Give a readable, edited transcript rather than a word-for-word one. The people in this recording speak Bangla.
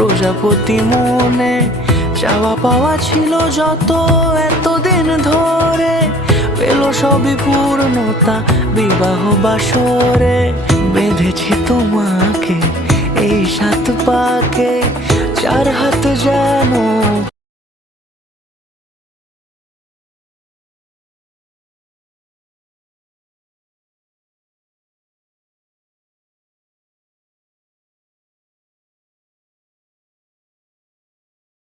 প্রজাপতি মনে চাওয়া পাওয়া ছিল যত এতদিন ধরে, পেল সবই পূর্ণতা বিবাহ বাসরে। বেঁধেছি তোমাকে এই সাত পাকে, চার হাত যেন